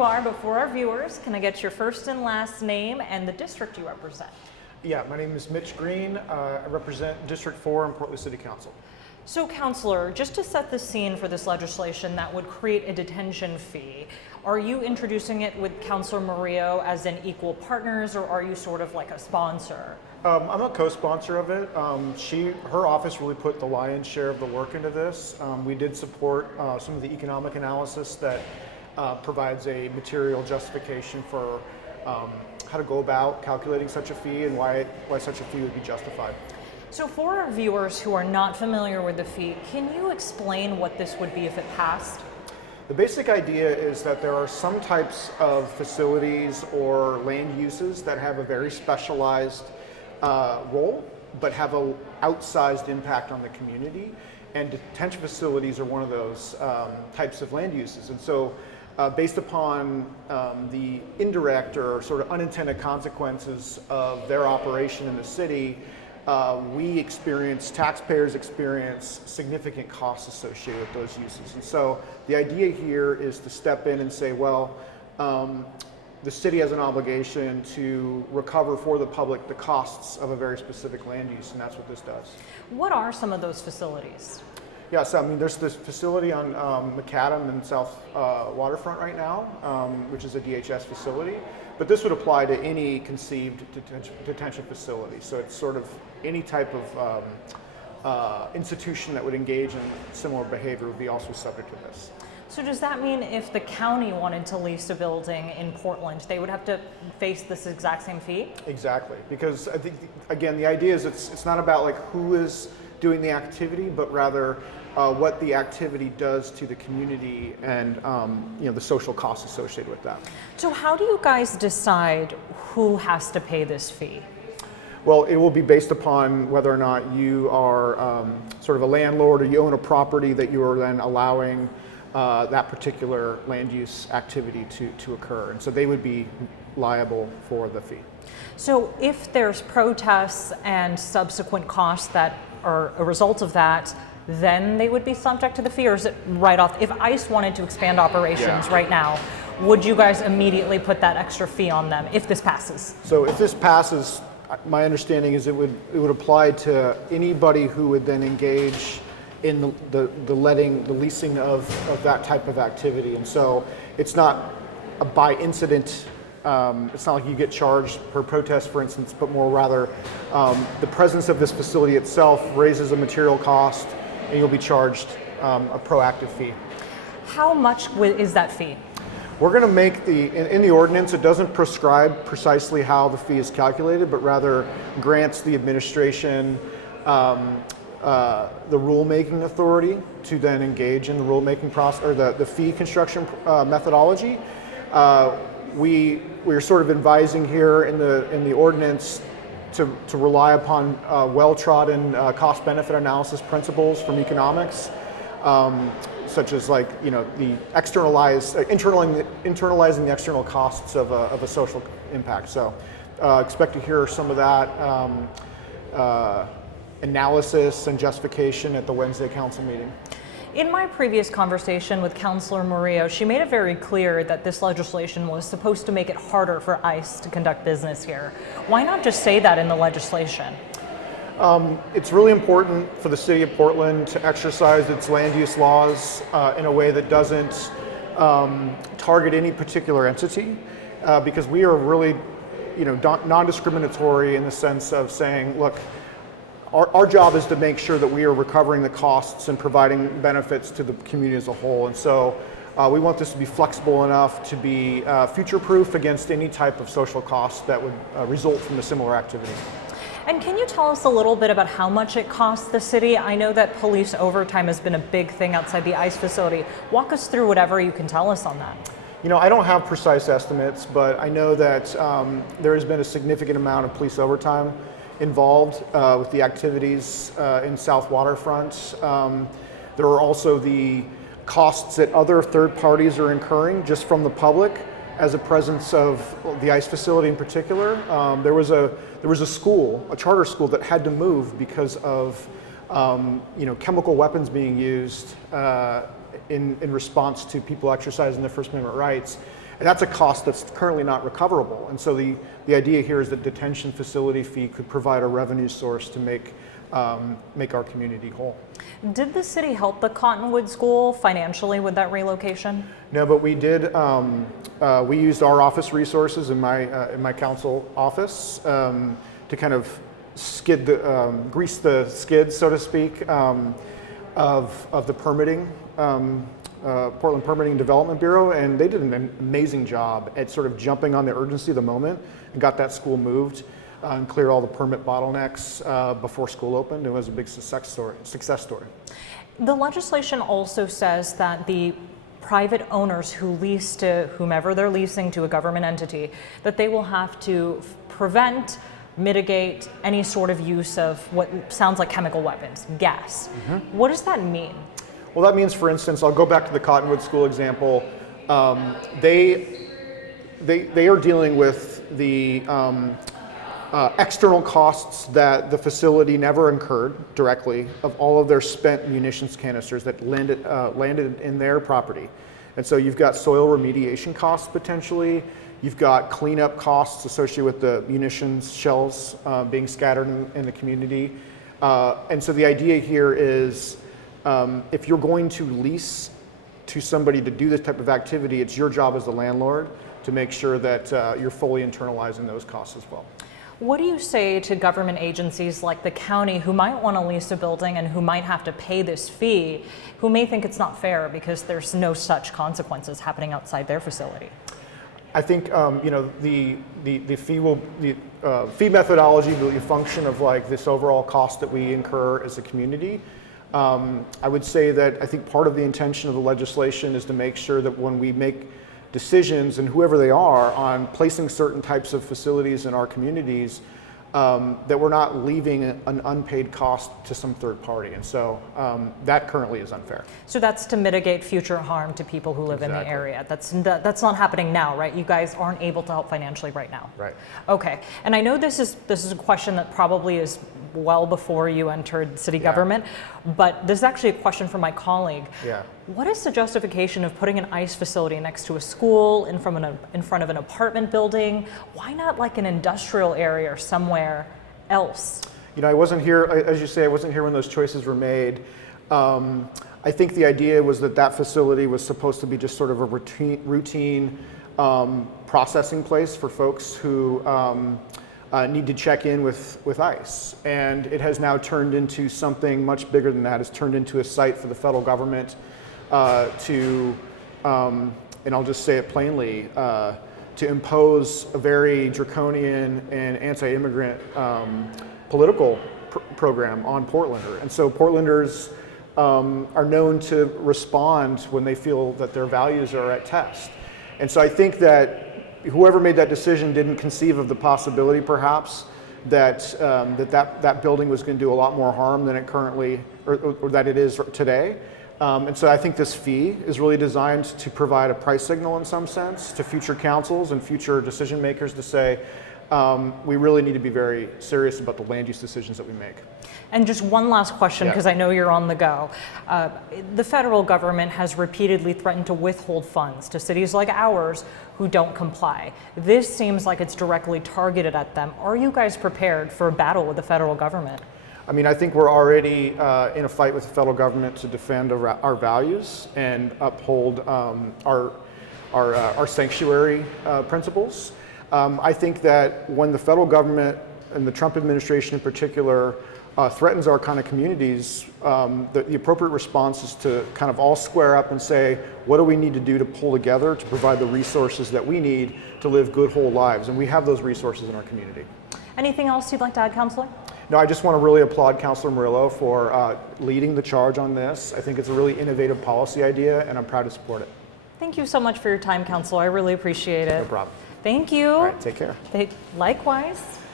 you are, but for our viewers, can I get your first and last name and the district you represent? Yeah, my name is Mitch Green. I represent District 4 in Portland City Council. So, Councilor, just to set the scene for this legislation that would create a detention fee, are you introducing it with Councilor Morillo as in equal partners, or are you sort of like a sponsor? I'm a co-sponsor of it. Her office really put the lion's share of the work into this. We did support some of the economic analysis that provides a material justification for how to go about calculating such a fee and why such a fee would be justified. So for our viewers who are not familiar with the fee, can you explain what this would be if it passed? The basic idea is that there are some types of facilities or land uses that have a very specialized role, but have an outsized impact on the community. And detention facilities are one of those types of land uses. And so based upon the indirect or sort of unintended consequences of their operation in the city, taxpayers experience significant costs associated with those uses. And so the idea here is to step in and say, well, the city has an obligation to recover for the public the costs of a very specific land use, and that's what this does. What are some of those facilities? Yeah, so I mean, there's this facility on Macadam and South Waterfront right now, which is a DHS facility, but this would apply to any conceived detention facility. So it's sort of any type of institution that would engage in similar behavior would be also subject to this. So does that mean if the county wanted to lease a building in Portland, they would have to face this exact same fee? Exactly, because I think, again, the idea is it's not about like who is doing the activity, but rather what the activity does to the community and the social costs associated with that. So how do you guys decide who has to pay this fee? Well, it will be based upon whether or not you are sort of a landlord or you own a property that you are then allowing that particular land use activity to occur. And so they would be liable for the fee. So if there's protests and subsequent costs that are a result of that, then they would be subject to the fee, or is it right off? If ICE wanted to expand operations right now, would you guys immediately put that extra fee on them if this passes? So if this passes, my understanding is it would apply to anybody who would then engage in the leasing of that type of activity. And so it's not a by incident, it's not like you get charged per protest, for instance, but more rather the presence of this facility itself raises a material cost and you'll be charged a proactive fee. How much is that fee? We're going to make in the ordinance, it doesn't prescribe precisely how the fee is calculated, but rather grants the administration the rulemaking authority to then engage in the rulemaking process or the fee construction methodology. We're sort of advising here in the ordinance to rely upon well-trodden cost-benefit analysis principles from economics, such as the internalizing the external costs of a social impact. So expect to hear some of that analysis and justification at the Wednesday council meeting. In my previous conversation with Councilor Morillo, she made it very clear that this legislation was supposed to make it harder for ICE to conduct business here. Why not just say that in the legislation? It's really important for the city of Portland to exercise its land use laws in a way that doesn't target any particular entity, because we are really, non-discriminatory in the sense of saying, look, our job is to make sure that we are recovering the costs and providing benefits to the community as a whole. And so we want this to be flexible enough to be future-proof against any type of social costs that would result from a similar activity. And can you tell us a little bit about how much it costs the city? I know that police overtime has been a big thing outside the ICE facility. Walk us through whatever you can tell us on that. I don't have precise estimates, but I know that there has been a significant amount of police overtime involved with the activities in South Waterfront. There are also the costs that other third parties are incurring just from the public as a presence of the ICE facility in particular. There was a school, a charter school, that had to move because of chemical weapons being used in response to people exercising their First Amendment rights. And that's a cost that's currently not recoverable. And so the idea here is that detention facility fee could provide a revenue source to make our community whole. Did the city help the Cottonwood School financially with that relocation? No, but we did. We used our office resources in my council office to kind of grease the skids, so to speak, of the permitting, Portland Permitting Development Bureau, and they did an amazing job at sort of jumping on the urgency of the moment and got that school moved and cleared all the permit bottlenecks before school opened. It was a big success story. The legislation also says that the private owners who lease to whomever they're leasing to, a government entity, that they will have to prevent, mitigate any sort of use of what sounds like chemical weapons, gas. Mm-hmm. What does that mean? Well, that means, for instance, I'll go back to the Cottonwood School example. They are dealing with the external costs that the facility never incurred directly of all of their spent munitions canisters that landed in their property. And so you've got soil remediation costs potentially. You've got cleanup costs associated with the munitions shells being scattered in the community. And so the idea here is if you're going to lease to somebody to do this type of activity, it's your job as the landlord to make sure that you're fully internalizing those costs as well. What do you say to government agencies like the county who might want to lease a building and who might have to pay this fee, who may think it's not fair because there's no such consequences happening outside their facility? I think the fee methodology will be a function of like this overall cost that we incur as a community. I would say that I think part of the intention of the legislation is to make sure that when we make decisions, and whoever they are, on placing certain types of facilities in our communities, that we're not leaving an unpaid cost to some third party. And so that currently is unfair. So that's to mitigate future harm to people who live in the area. That's not happening now, right? You guys aren't able to help financially right now. Right. Okay. And I know this is a question that probably is well before you entered city government, but this is actually a question from my colleague. Yeah. What is the justification of putting an ICE facility next to a school, in front of an apartment building? Why not like an industrial area or somewhere else? You know, I wasn't here, as you say, I wasn't here when those choices were made. I think the idea was that facility was supposed to be just sort of a routine processing place for folks who need to check in with ICE. And it has now turned into something much bigger than that. It's turned into a site for the federal government and I'll just say it plainly, to impose a very draconian and anti-immigrant political program on Portlander. And so Portlanders are known to respond when they feel that their values are at test. And so I think that whoever made that decision didn't conceive of the possibility, perhaps, that building was going to do a lot more harm than it currently, or that it is today. And so I think this fee is really designed to provide a price signal in some sense to future councils and future decision makers to say, we really need to be very serious about the land use decisions that we make. And just one last question, because I know you're on the go. The federal government has repeatedly threatened to withhold funds to cities like ours who don't comply. This seems like it's directly targeted at them. Are you guys prepared for a battle with the federal government? I mean, I think we're already in a fight with the federal government to defend our values and uphold our sanctuary principles. I think that when the federal government and the Trump administration in particular threatens our kind of communities, the appropriate response is to kind of all square up and say, what do we need to do to pull together to provide the resources that we need to live good, whole lives? And we have those resources in our community. Anything else you'd like to add, Councilor? No, I just want to really applaud Councilor Morillo for leading the charge on this. I think it's a really innovative policy idea, and I'm proud to support it. Thank you so much for your time, Councilor. I really appreciate it. No problem. Thank you. All right, take care. Likewise.